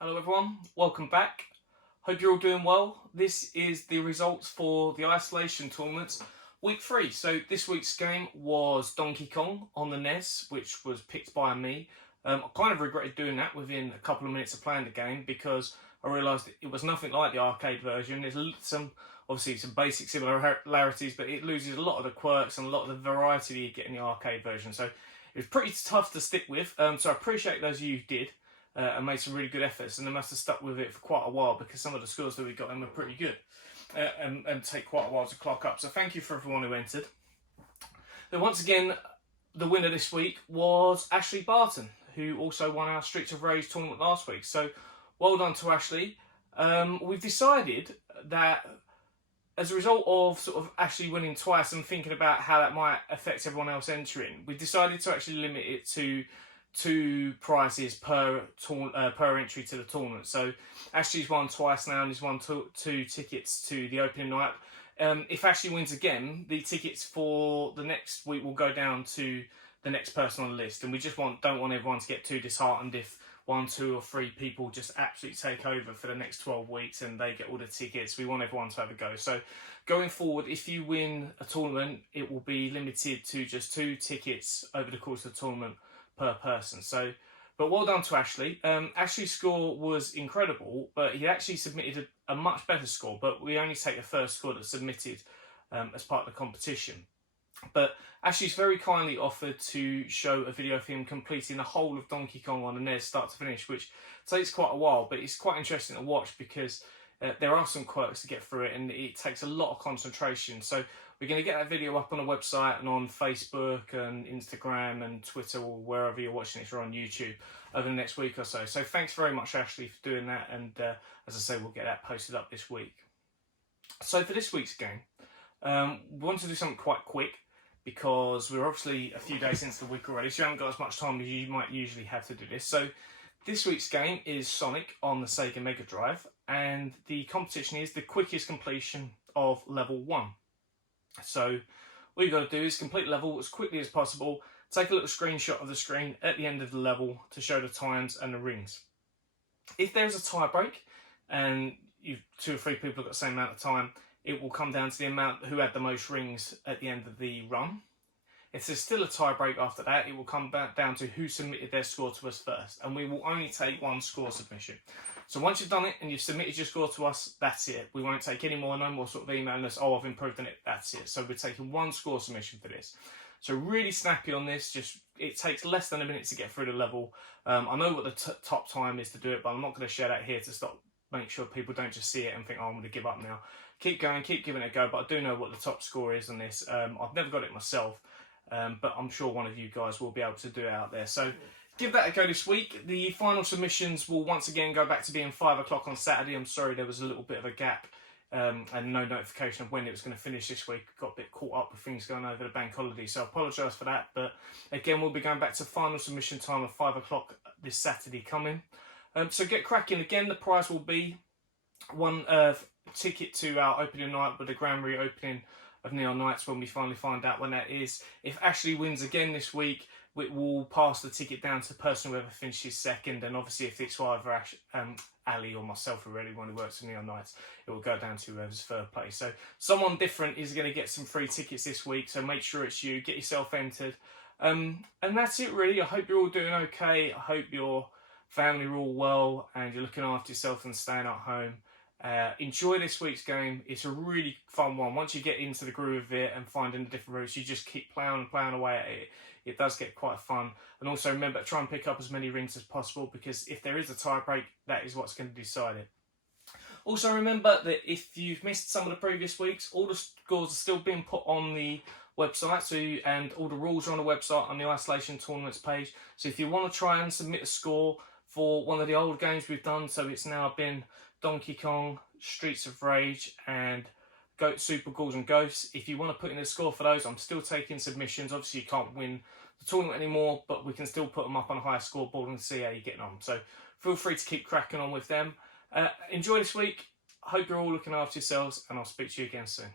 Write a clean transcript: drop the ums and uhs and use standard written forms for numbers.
Hello everyone, welcome back. Hope you're all doing well. This is the results for the Isolation Tournaments week 3. So this week's game was Donkey Kong on the NES, which was picked by me. I kind of regretted doing that within a couple of minutes of playing the game because I realised it was nothing like the arcade version. There's obviously some basic similarities, but it loses a lot of the quirks and a lot of the variety that you get in the arcade version. So it was pretty tough to stick with. So I appreciate those of you who did. And made some really good efforts, and they must have stuck with it for quite a while because some of the scores that we got in were pretty good and take quite a while to clock up. So thank you for everyone who entered. Then once again, the winner this week was Ashley Barton, who also won our Streets of Rage tournament last week. So well done to Ashley. We've decided that as a result of sort of Ashley winning twice and thinking about how that might affect everyone else entering, we decided to actually limit it to 2 prizes per entry to the tournament. So Ashley's won twice now and he's won two tickets to the opening night. If Ashley wins again, the tickets for the next week will go down to the next person on the list. And we just don't want everyone to get too disheartened if 1, 2 or 3 people just absolutely take over for the next 12 weeks and they get all the tickets. We want everyone to have a go. So going forward, if you win a tournament, it will be limited to just 2 tickets over the course of the tournament per person. So, but well done to Ashley. Ashley's score was incredible, but he actually submitted a much better score, but we only take the first score that's submitted as part of the competition. But Ashley's very kindly offered to show a video of him completing the whole of Donkey Kong on the NES start to finish, which takes quite a while, but it's quite interesting to watch because there are some quirks to get through it and it takes a lot of concentration. So we're going to get that video up on the website and on Facebook and Instagram and Twitter or wherever you're watching it, if you're on YouTube, over the next week or so. So thanks very much, Ashley, for doing that. And as I say, we'll get that posted up this week. So for this week's game, we want to do something quite quick because we're obviously a few days into the week already, so you haven't got as much time as you might usually have to do this. So this week's game is Sonic on the Sega Mega Drive, and the competition is the quickest completion of level 1. So all you've got to do is complete the level as quickly as possible, take a little screenshot of the screen at the end of the level to show the times and the rings. If there's a tie break and 2 or 3 people have got the same amount of time, it will come down to the amount who had the most rings at the end of the run. If there's still a tie break after that, it will come back down to who submitted their score to us first, and we will only take 1 score submission. So once you've done it and you've submitted your score to us, that's it. We won't take any more, no more sort of emailing us, oh, I've improved on it, that's it. So we're taking 1 score submission for this. So really snappy on this, it takes less than a minute to get through the level. I know what the top time is to do it, but I'm not going to share that here to make sure people don't just see it and think, oh, I'm going to give up now. Keep going, keep giving it a go, but I do know what the top score is on this. I've never got it myself, but I'm sure one of you guys will be able to do it out there. So give that a go this week. The final submissions will once again go back to being 5 o'clock on Saturday. I'm sorry there was a little bit of a gap and no notification of when it was going to finish this week. Got a bit caught up with things going over the bank holiday, so I apologise for that. But again, we'll be going back to final submission time of 5 o'clock this Saturday coming. So get cracking. Again, the prize will be 1 ticket to our opening night with the grand reopening of Neon Nights when we finally find out when that is. If Ashley wins again this week, we will pass the ticket down to the person whoever finishes second, and obviously if it's either Ali or myself who really want to work in Neon Nights, it will go down to whoever's third place. So someone different is going to get some free tickets this week, so make sure it's you, get yourself entered. And that's it really. I hope you're all doing okay. I hope your family are all well and you're looking after yourself and staying at home. Enjoy this week's game. It's a really fun one. Once you get into the groove of it and finding the different routes, you just keep ploughing and ploughing away at it. It does get quite fun. And also remember, try and pick up as many rings as possible, because if there is a tie break, that is what's going to decide it. Also remember that if you've missed some of the previous weeks, all the scores are still being put on the website, and all the rules are on the website on the Isolation Tournaments page. So if you want to try and submit a score for one of the old games we've done, so it's now been Donkey Kong, Streets of Rage and Super Ghouls and Ghosts. If you want to put in a score for those, I'm still taking submissions. Obviously you can't win the tournament anymore, but we can still put them up on a higher scoreboard and see how you're getting on. So feel free to keep cracking on with them. Enjoy this week. I hope you're all looking after yourselves, and I'll speak to you again soon.